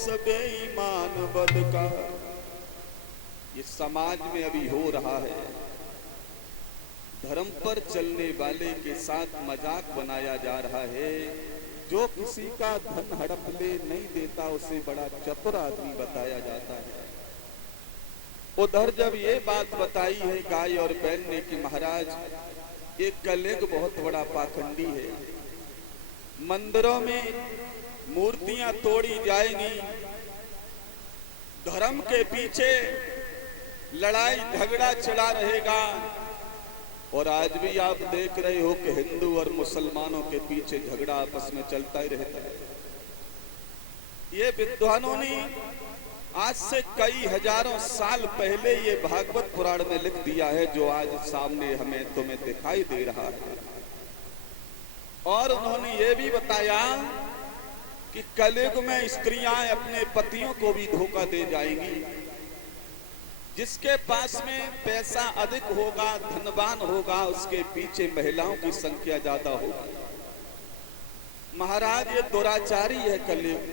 बेईमान बदकार ये समाज में अभी हो रहा है। धर्म पर चलने वाले के साथ मजाक बनाया जा रहा है। जो किसी का धन हड़प ले नहीं देता उसे बड़ा चतुर आदमी बताया जाता है। उधर जब ये बात बताई है गाय और बैल ने कि महाराज एक कलयुग बहुत बड़ा पाखंडी है, मंदिरों में मूर्तियां तोड़ी जाएंगी, धर्म के पीछे लड़ाई झगड़ा चला रहेगा। और आज भी आप देख रहे हो कि हिंदू और मुसलमानों के पीछे झगड़ा आपस में चलता ही रहता है। ये विद्वानों ने आज से कई हजारों साल पहले ये भागवत पुराण में लिख दिया है, जो आज सामने हमें तुम्हें दिखाई दे रहा है। और उन्होंने ये भी बताया कि कलयुग में स्त्रियां अपने पतियों को भी धोखा दे जाएंगी। जिसके पास में पैसा अधिक होगा, धनवान होगा, उसके पीछे महिलाओं की संख्या ज्यादा होगी। महाराज ये दुराचारी है कलयुग।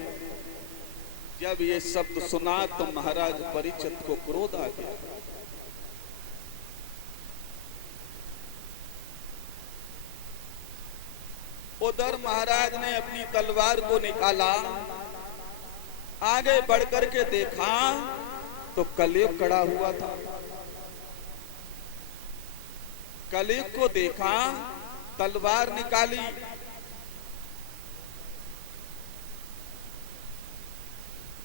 जब ये शब्द सुना तो महाराज परीक्षित को क्रोध आ गया। उधर महाराज ने अपनी तलवार को निकाला, आगे बढ़कर के देखा तो कलयुग खड़ा हुआ था। कलयुग को देखा, तलवार निकाली,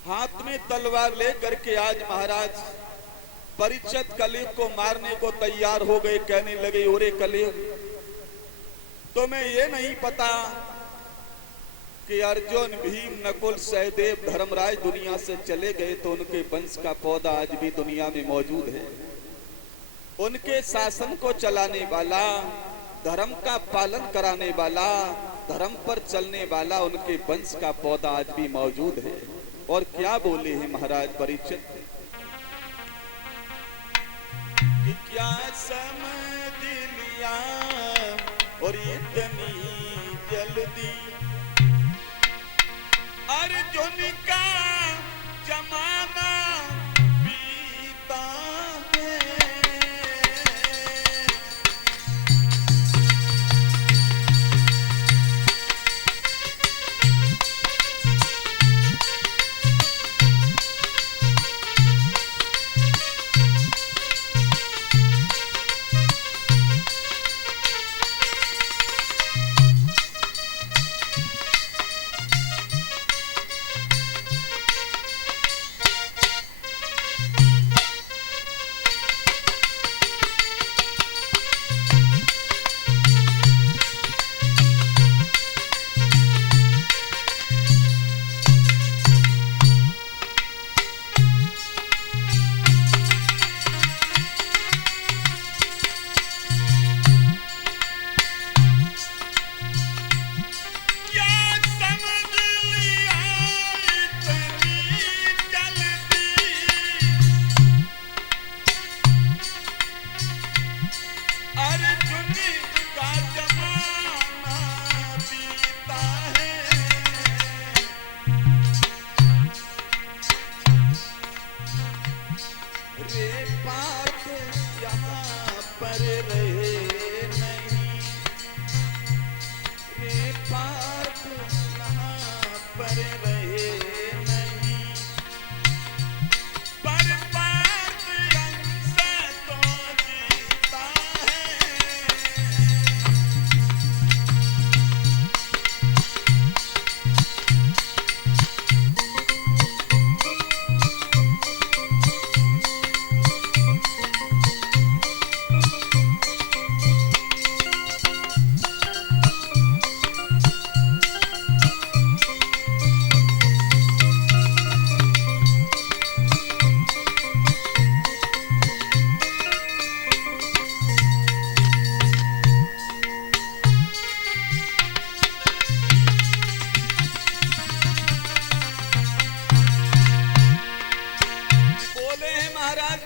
हाथ में तलवार लेकर के आज महाराज परीक्षित कलयुग को मारने को तैयार हो गए। कहने लगे, ओरे कलयुग, तुम्हें ये नहीं पता कि अर्जुन, भीम, नकुल, सहदेव, धर्मराज दुनिया से चले गए तो उनके वंश का पौधा आज भी दुनिया में मौजूद है। उनके शासन को चलाने वाला, धर्म का पालन कराने वाला, धर्म पर चलने वाला उनके वंश का पौधा आज भी मौजूद है। और क्या बोले हैं महाराज परीक्षित कि क्या समझ लिया और इतनी जल्दी अर्जुन का जमाना बीता है।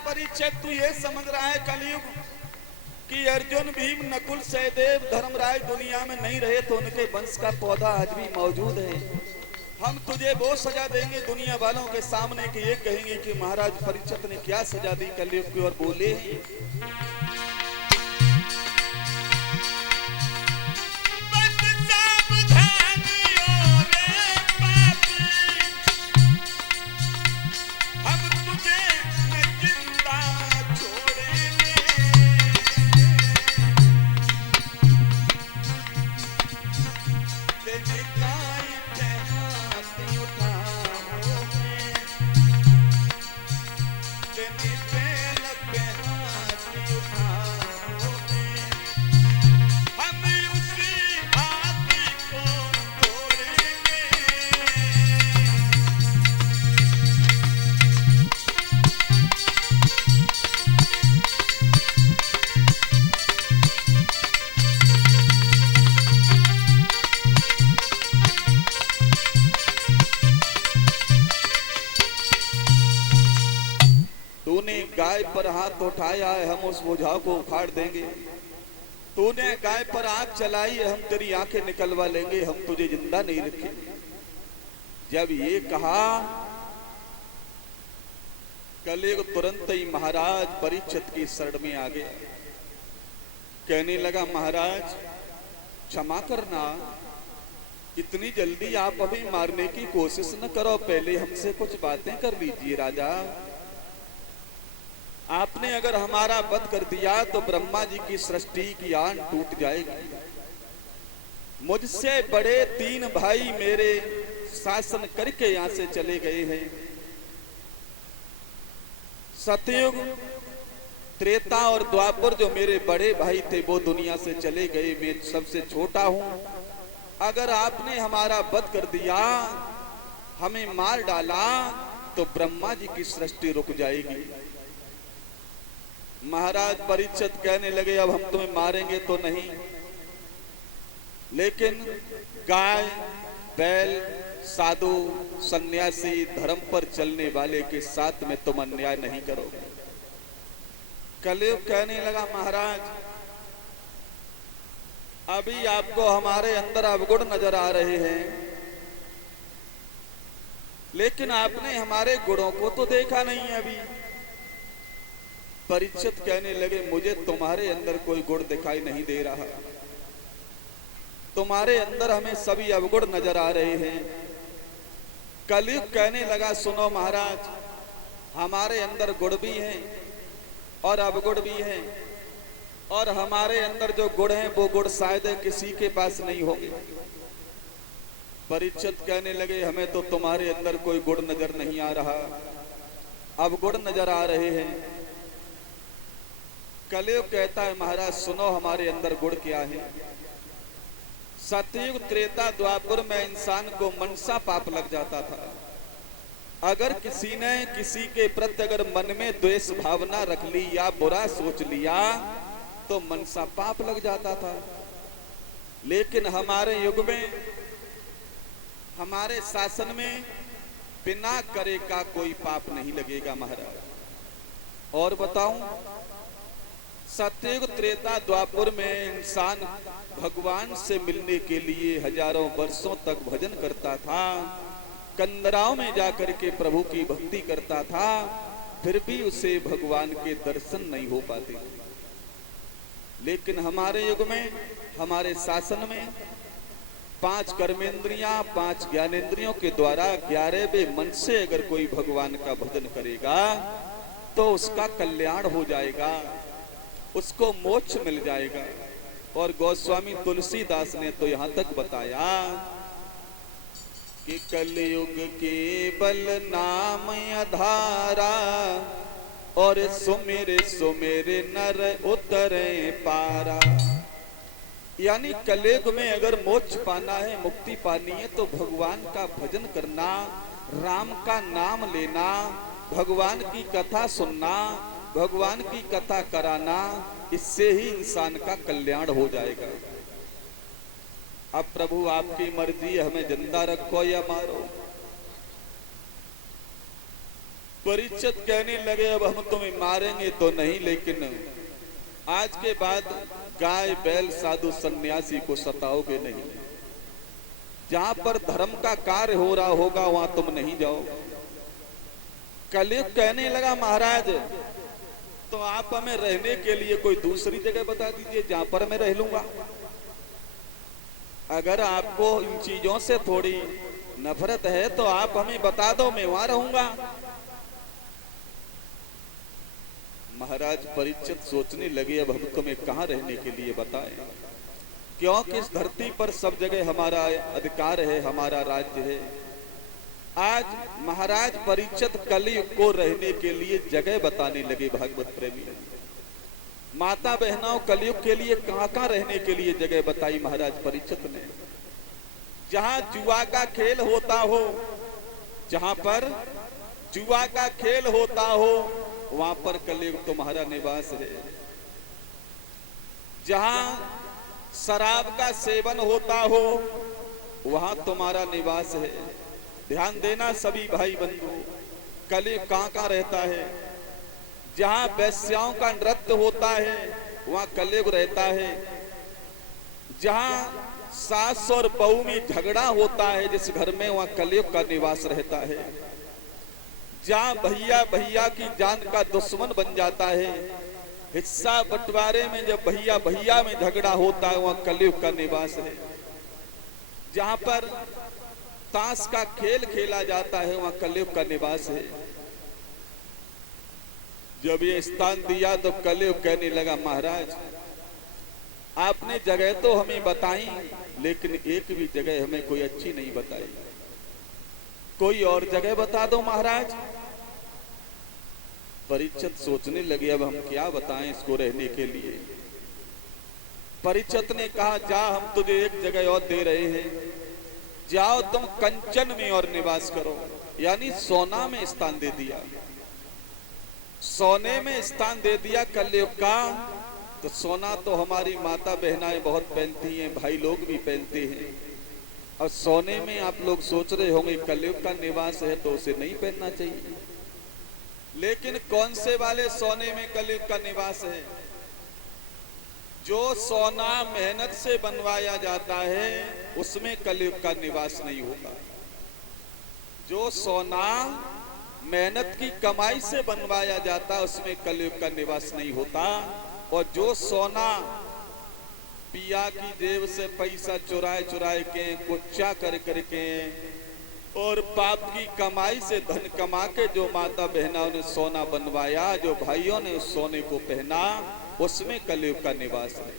परीक्षित तू ये समझ रहा है कलयुग कि अर्जुन, भीम, नकुल, सहदेव, धर्मराज दुनिया में नहीं रहे तो उनके वंश का पौधा आज भी मौजूद है। हम तुझे वो सजा देंगे दुनिया वालों के सामने कि ये कहेंगे कि महाराज परीक्षित ने क्या सजा दी। कलयुग की ओर बोले, तूने गाय पर हाथ उठाया है, हम उस बोझा को उखाड़ देंगे। तूने गाय पर आग चलाई है, हम तेरी आंखें निकलवा लेंगे, हम तुझे जिंदा नहीं रखेंगे। जब ये कहा, कलयुग तुरंत ही महाराज परीक्षित की शरण में आ गया। कहने लगा, महाराज क्षमा करना, इतनी जल्दी आप अभी मारने की कोशिश न करो, पहले हमसे कुछ बातें कर लीजिए। राजा, आपने अगर हमारा वध कर दिया तो ब्रह्मा जी की सृष्टि की आन टूट जाएगी। मुझसे बड़े 3 भाई मेरे शासन करके यहां से चले गए हैं। सतयुग, त्रेता और द्वापर जो मेरे बड़े भाई थे वो दुनिया से चले गए, मैं सबसे छोटा हूं। अगर आपने हमारा वध कर दिया, हमें मार डाला, तो ब्रह्मा जी की सृष्टि रुक जाएगी। महाराज परीक्षित कहने लगे, अब हम तुम्हें मारेंगे तो नहीं, लेकिन गाय, बैल, साधु, सन्यासी, धर्म पर चलने वाले के साथ में तुम अन्याय नहीं करोगे। कलयुग कहने लगा, महाराज अभी आपको हमारे अंदर अवगुण नजर आ रहे हैं, लेकिन आपने हमारे गुणों को तो देखा नहीं अभी। परीक्षित कहने लगे, मुझे तुम्हारे अंदर कोई गुण दिखाई नहीं दे रहा, तुम्हारे अंदर हमें सभी अवगुण नजर आ रहे हैं। कलयुग कहने लगा, सुनो महाराज, हमारे अंदर गुण भी हैं और अवगुण भी हैं, और हमारे अंदर जो गुण हैं वो गुण शायद किसी के पास नहीं होंगे। परीक्षित कहने लगे, हमें तो तुम्हारे अंदर कोई गुण नजर नहीं आ रहा, अवगुण नजर आ रहे हैं। कलयुग कहता है, महाराज सुनो, हमारे अंदर गुण क्या है। सतयुग, त्रेता, द्वापर में इंसान को मनसा पाप लग जाता था। अगर किसी ने किसी के प्रति अगर मन में द्वेष भावना रख ली या बुरा सोच लिया तो मनसा पाप लग जाता था। लेकिन हमारे युग में, हमारे शासन में बिना करे का कोई पाप नहीं लगेगा महाराज। और बताऊं, सतयुग, त्रेता, द्वापर में इंसान भगवान से मिलने के लिए हजारों वर्षों तक भजन करता था, कंदराओं में जाकर के प्रभु की भक्ति करता था, फिर भी उसे भगवान के दर्शन नहीं हो पाते। लेकिन हमारे युग में, हमारे शासन में 5 कर्मेंद्रियां, 5 ज्ञानेंद्रियों के द्वारा 11वें मन से अगर कोई भगवान का भजन करेगा तो उसका कल्याण हो जाएगा, उसको मोक्ष मिल जाएगा। और गोस्वामी तुलसीदास ने तो यहां तक बताया कि कलयुग केवल नाम आधारा, और सुमेरे सुमेरे नर उतरे पारा। यानी कलयुग में अगर मोक्ष पाना है, मुक्ति पानी है, तो भगवान का भजन करना, राम का नाम लेना, भगवान की कथा सुनना, भगवान की कथा कराना, इससे ही इंसान का कल्याण हो जाएगा। अब प्रभु आपकी मर्जी, हमें जिंदा रखो या मारो। परीक्षित कहने लगे, अब हम तुम्हें मारेंगे तो नहीं, लेकिन आज के बाद गाय, बैल, साधु, सन्यासी को सताओगे नहीं। जहां पर धर्म का कार्य हो रहा होगा वहां तुम नहीं जाओ। कलयुग कहने लगा महाराज तो आप हमें रहने के लिए कोई दूसरी जगह बता दीजिए जहां पर मैं रह लूंगा। अगर आपको इन चीजों से थोड़ी नफरत है तो आप हमें बता दो, मैं वहां रहूंगा। महाराज परीक्षित सोचने लगे अब हम तुम्हें कहां रहने के लिए बताएं, क्योंकि इस धरती पर सब जगह हमारा अधिकार है, हमारा राज्य है। आज महाराज परीक्षित कलयुग को रहने के लिए जगह बताने लगे। भागवत प्रेमी माता बहनों, कलयुग के लिए कहां कहां रहने के लिए जगह बताई महाराज परीक्षित ने। जहां जुआ का खेल होता हो, जहां पर जुआ का खेल होता हो वहां पर कलयुग तुम्हारा निवास है। जहां शराब का सेवन होता हो वहां तुम्हारा निवास है। ध्यान देना सभी भाई बंधु, कलयुग कहां कहां रहता है। जहां वैश्याओं का नृत्य होता है वहां कलयुग रहता है। जहां सास और बहू में झगड़ा होता है जिस घर में, वहां कलयुग का निवास रहता है। जहां भैया भैया की जान का दुश्मन बन जाता है, हिस्सा बंटवारे में जब भैया भैया में झगड़ा होता है वहां कलयुग का निवास है। जहां पर ताश का खेल खेला जाता है वहां कलयुग का निवास है। जब ये स्थान दिया तो कलयुग कहने लगा महाराज आपने जगह तो हमें बताई लेकिन एक भी जगह हमें कोई अच्छी नहीं बताई, कोई और जगह बता दो महाराज। परीक्षित सोचने लगे अब हम क्या बताएं इसको रहने के लिए। परीक्षित ने कहा जा हम तुझे एक जगह और दे रहे हैं, जाओ तुम कंचन में और निवास करो, यानी सोना में स्थान दे दिया। सोने में स्थान दे दिया कलयुग का। तो सोना तो हमारी माता बहनाएं बहुत पहनती हैं, भाई लोग भी पहनते हैं। और सोने में आप लोग सोच रहे होंगे कलयुग का निवास है तो उसे नहीं पहनना चाहिए। लेकिन कौन से वाले सोने में कलयुग का निवास है? जो सोना मेहनत से बनवाया जाता है उसमें कलयुग का निवास नहीं होता। जो सोना मेहनत की कमाई से बनवाया जाता है उसमें कलयुग का निवास नहीं होता। और जो सोना पिया की जेब से पैसा चुराए चुराए के, कुच्चा कर करके और पाप की कमाई से धन कमा के जो माता बहनों ने सोना बनवाया, जो भाइयों ने उस सोने को पहना, उसमें कलयुग का निवास है।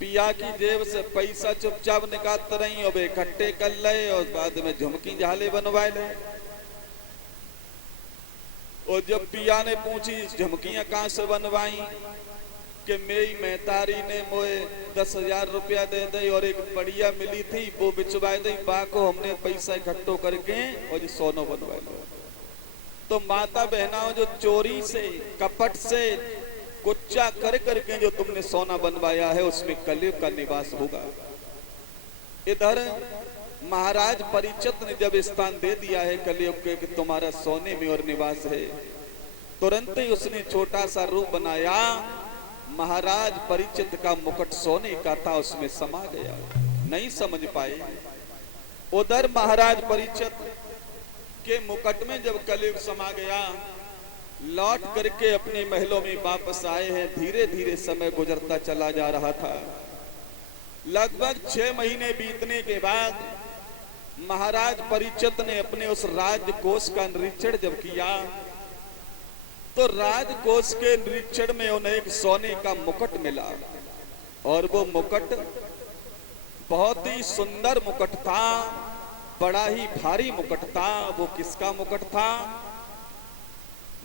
पिया की जेब से पैसा चुपचाप निकालते रही और इकट्ठे कर ले और बाद में झुमकी झाले बनवाए ले। और जब पिया ने पूछी झुमकियां कहां से बनवाई, कि मेरी मेहतारी ने मोए 10,000 रुपया दे दी और एक बढ़िया मिली थी वो बिचवाए दी, बा को हमने पैसा इकट्ठो करके और जो सोनो बनवाए लो। तो माता बहनाओं जो चोरी से कपट से कुच्चा कर करके जो तुमने सोना बनवाया है उसमें कलयुग का निवास होगा। इधर महाराज परीक्षित ने जब स्थान दे दिया है कलयुग के कि तुम्हारा सोने में और निवास है, तुरंत ही उसने छोटा सा रूप बनाया। महाराज परीक्षित का मुकुट सोने का था, उसमें समा गया, नहीं समझ पाए। उधर महाराज परीक्षित के मुकुट में जब कलयुग समा गया, लौट करके अपने महलों में वापस आए हैं। धीरे धीरे समय गुजरता चला जा रहा था। लगभग 6 महीने बीतने के बाद महाराज परीक्षित ने अपने उस राजकोष का निरीक्षण जब किया तो राजकोष के निरीक्षण में उन्हें एक सोने का मुकुट मिला। और वो मुकुट बहुत ही सुंदर मुकुट था, बड़ा ही भारी मुकुट था। वो किसका मुकुट था?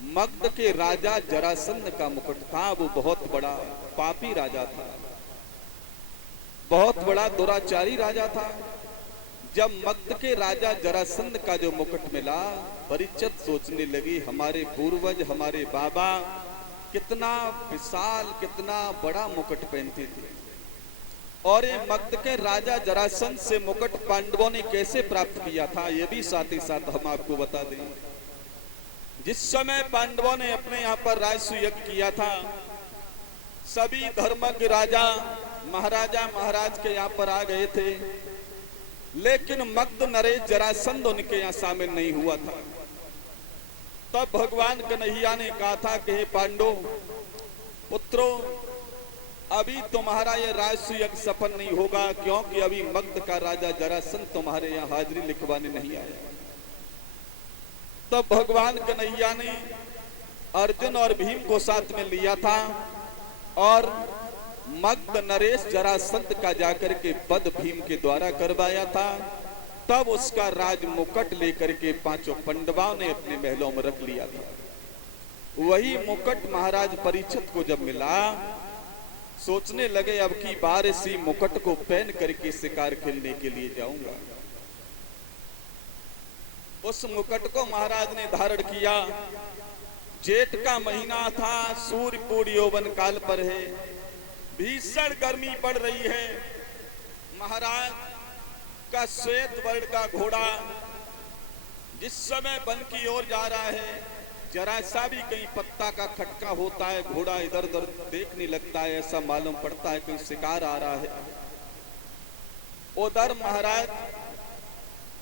मगध के राजा जरासंध का मुकुट था। वो बहुत बड़ा पापी राजा था, बहुत बड़ा दुराचारी राजा था। जब मगध के राजा जरासंध का जो मुकुट मिला, परीक्षित सोचने लगी हमारे पूर्वज, हमारे बाबा कितना विशाल, कितना बड़ा मुकुट पहनते थे। और ये मगध के राजा जरासंध से मुकुट पांडवों ने कैसे प्राप्त किया था, ये भी साथ ही साथ हम आपको बता दें। जिस समय पांडवों ने अपने यहाँ पर राजसूय यज्ञ किया था, सभी धर्मज्ञ राजा महाराजा महाराज के यहाँ पर आ गए थे। लेकिन मगध नरेश जरासंध उनके यहाँ शामिल नहीं हुआ था। तब भगवान कन्हैया ने कहा था कि हे पांडव पुत्रों, अभी तुम्हारा यह राजसूय यज्ञ सफल नहीं होगा, क्योंकि अभी मगध का राजा जरासंध तुम्हारे यहाँ हाजिरी लिखवाने नहीं आया। तब भगवान कन्हैया ने अर्जुन और भीम को साथ में लिया था और मगध नरेश जरासंध का जाकर के वध भीम के द्वारा करवाया था। तब उसका राज मुकुट लेकर के पांचों पांडवों ने अपने महलों में रख लिया था। वही मुकुट महाराज परीक्षित को जब मिला, सोचने लगे अब की बार इसी मुकुट को पहन करके शिकार खेलने के लिए जाऊंगा। उस मुकुट को महाराज ने धारण किया। जेठ का महीना था, सूर्य पूर्ण यौवन काल पर है, भीषण गर्मी पड़ रही है। महाराज का श्वेत वर्ण का घोड़ा जिस समय वन की ओर जा रहा है, जरा सा भी कहीं पत्ता का खटका होता है, घोड़ा इधर उधर देखने लगता है, ऐसा मालूम पड़ता है कोई शिकार आ रहा है। उधर महाराज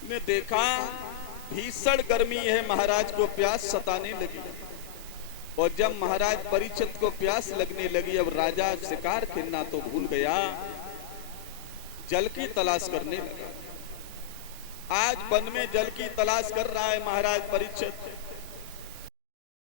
ने देखा भीषण गर्मी है, महाराज को प्यास सताने लगी। और जब महाराज परीक्षित को प्यास लगने लगी, अब राजा शिकार खेलना तो भूल गया, जल की तलाश करने लगा। आज वन में जल की तलाश कर रहा है महाराज परीक्षित।